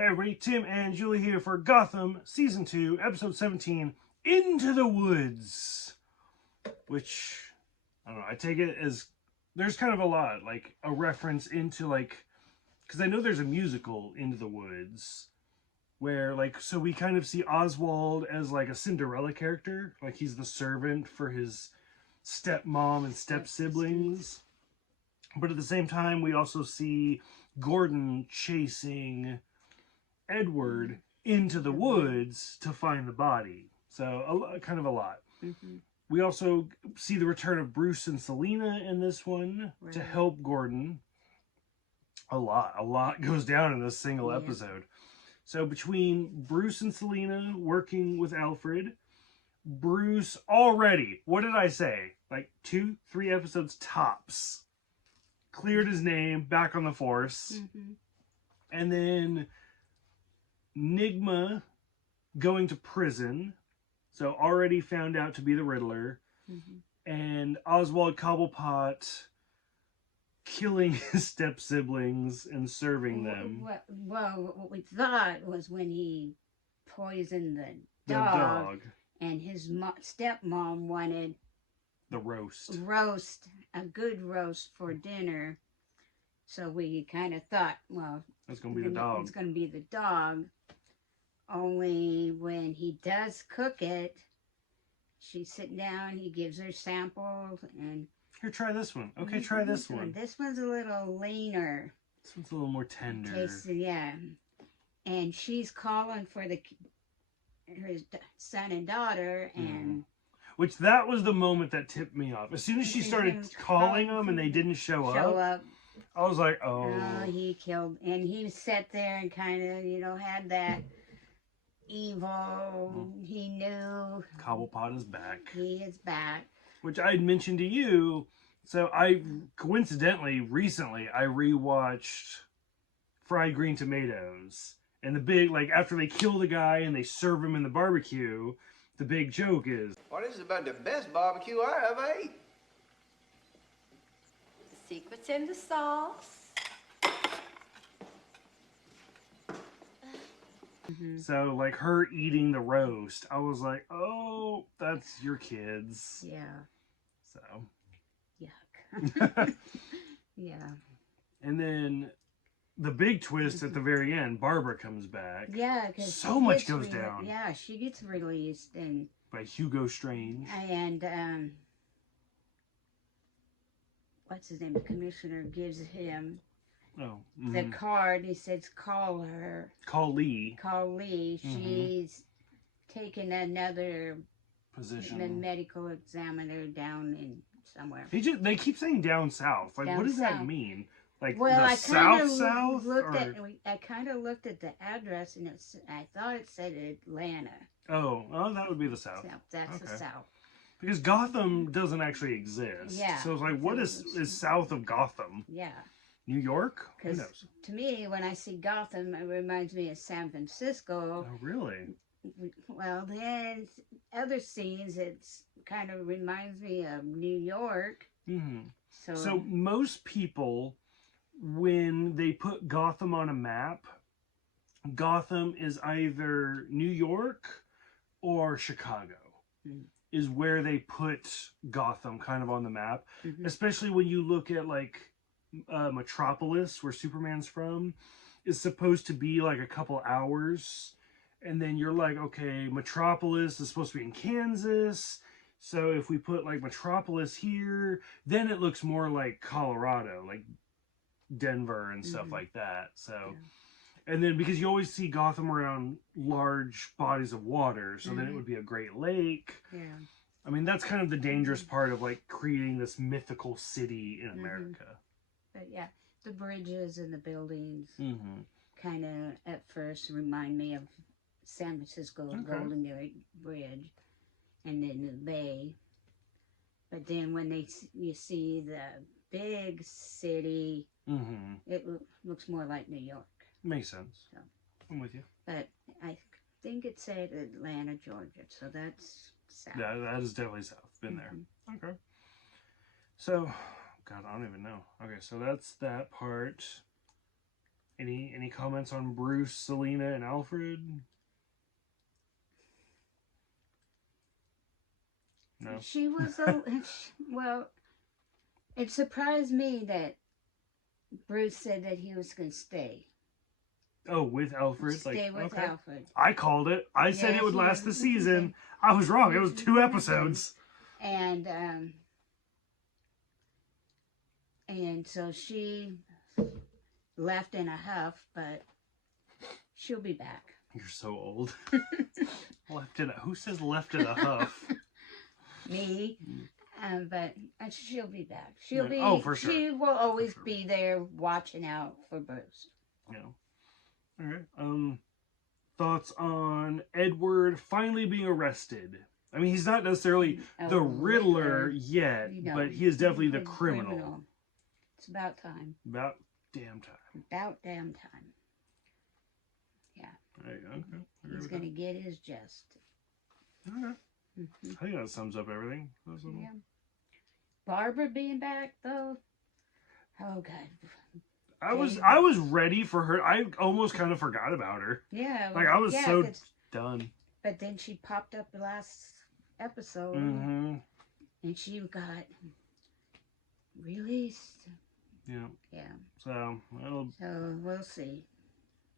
Hey everybody, Tim and Julie here for Gotham Season 2, Episode 17, Into the Woods. Which, I don't know, I take it as, there's kind of a lot, like a reference into because I know there's a musical, Into the Woods, where so we kind of see Oswald as like a Cinderella character, like he's the servant for his stepmom and step-siblings. But at the same time, we also see Gordon chasing Edward into the woods to find the body. So kind of a lot. We also see the return of Bruce and Selena in this one to help Gordon. A lot goes down in this single episode. So between Bruce and Selena working with Alfred, Bruce already, what did I say? Like 2-3 episodes tops. Cleared his name, back on the force. And then Nygma going to prison, so already found out to be the Riddler, and Oswald Cobblepot killing his step-siblings and serving them. Well, what we thought was when he poisoned the dog. And his stepmom wanted the roast, a good roast for dinner. So we kind of thought, well, it's going to be the dog. It's going to be the dog. Only when he does cook it, she's sitting down, he gives her samples, and... Here, try this one. Okay, try this one. This one's a little leaner. This one's a little more tender. Yeah. And she's calling for her son and daughter, and... Which, that was the moment that tipped me off. As soon as she started calling them and they didn't show up, I was like, oh. He killed... And he sat there and kind of, had that... evil. He knew. Cobblepot is back. He is back. Which I had mentioned to you. So I coincidentally recently I rewatched Fried Green Tomatoes, and the big after they kill the guy and they serve him in the barbecue, the big joke is, "Well, this is about the best barbecue I ever ate." The secret's in the sauce. So, her eating the roast, I was like, oh, that's your kids. Yeah. So. Yuck. Yeah. And then the big twist at the very end, Barbara comes back. Yeah, because so much goes down. Yeah, she gets released by Hugo Strange. And what's his name? The commissioner gives him the card. He says, call her. Call Lee. Call Lee. She's taking another position. Medical examiner down in somewhere. They keep saying down south. What does that mean? Well, the south? I kind of looked at the address, and I thought it said Atlanta. Oh, that would be the south. That's the south. Because Gotham doesn't actually exist. Yeah. So it's what is south of Gotham? Yeah. New York? Who Because knows? to me, when I see Gotham, it reminds me of San Francisco. Oh, really? Well, then other scenes, it kind of reminds me of New York. So most people, when they put Gotham on a map, Gotham is either New York or Chicago. Is where they put Gotham kind of on the map. Especially when you look at Metropolis, where Superman's from, is supposed to be a couple hours, and then you're like, okay, Metropolis is supposed to be in Kansas, so if we put Metropolis here, then it looks more like Colorado, like Denver and stuff like that. So and then because you always see Gotham around large bodies of water, so then it would be a Great Lake. I mean, that's kind of the dangerous part of creating this mythical city in America. But yeah, the bridges and the buildings kind of at first remind me of San Francisco Golden Gate Bridge, and then the bay. But then when you see the big city, it looks more like New York. Makes sense. So, I'm with you. But I think it said Atlanta, Georgia, so that's south. Yeah, that is definitely south. Been there. Okay. So, God, I don't even know. Okay, so that's that part. Any comments on Bruce, Selena, and Alfred? No. She was well. It surprised me that Bruce said that he was going to stay. Oh, with Alfred? Stay with okay. Alfred. I called it. I said it would last the season. I was wrong. It was 2 episodes. And so she left in a huff, but she'll be back. You're so old. Who says left in a huff? Me. But she'll be back. She'll be. Oh, for sure. She will always be there watching out for Bruce. Yeah. All right. Thoughts on Edward finally being arrested? I mean, he's not necessarily the Riddler yet, but he is definitely the criminal. It's about time. About damn time. About damn time. Yeah. Okay. He's going to get his just. Okay. I think that sums up everything. Yeah. Barbara being back, though. Oh, God. I was ready for her. I almost kind of forgot about her. Yeah. Like, I was so done. But then she popped up the last episode. And she got released. Yeah. Yeah. So we'll see.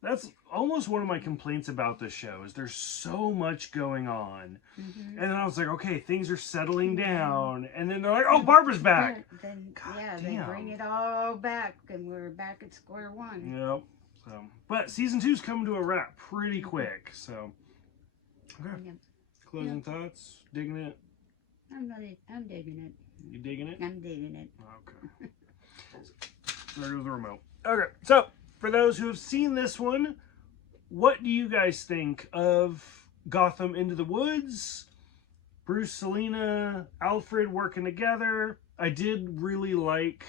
That's almost one of my complaints about this show is there's so much going on. And then I was like, okay, things are settling down. And then they're like, oh, Barbara's back. Then God they damn. bring it all back and we're back at square one. Yep. So, but season 2's coming to a wrap pretty quick. So, okay. Yep. Closing thoughts? Digging it? I'm digging it. You digging it? I'm digging it. Okay. There goes the remote. Okay, so for those who have seen this one, what do you guys think of Gotham Into the Woods? Bruce, Selena, Alfred working together. I did really like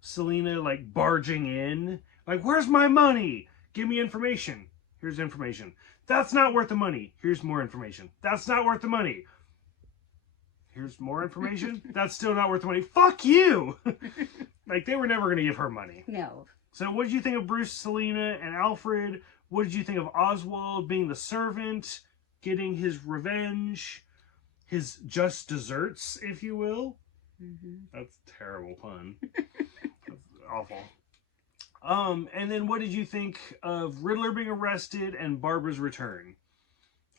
Selena like barging in. Like, where's my money? Give me information. Here's information. That's not worth the money. Here's more information. That's not worth the money. Here's more information. That's still not worth the money. Fuck you! Like, they were never going to give her money. No. So what did you think of Bruce, Selena, and Alfred? What did you think of Oswald being the servant, getting his revenge, his just desserts, if you will? That's a terrible pun. That's awful. And then what did you think of Riddler being arrested and Barbara's return?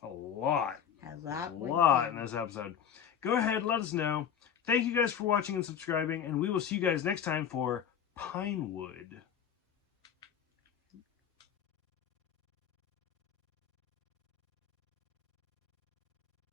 A lot in this episode. Go ahead, let us know. Thank you guys for watching and subscribing, and we will see you guys next time for Pinewood.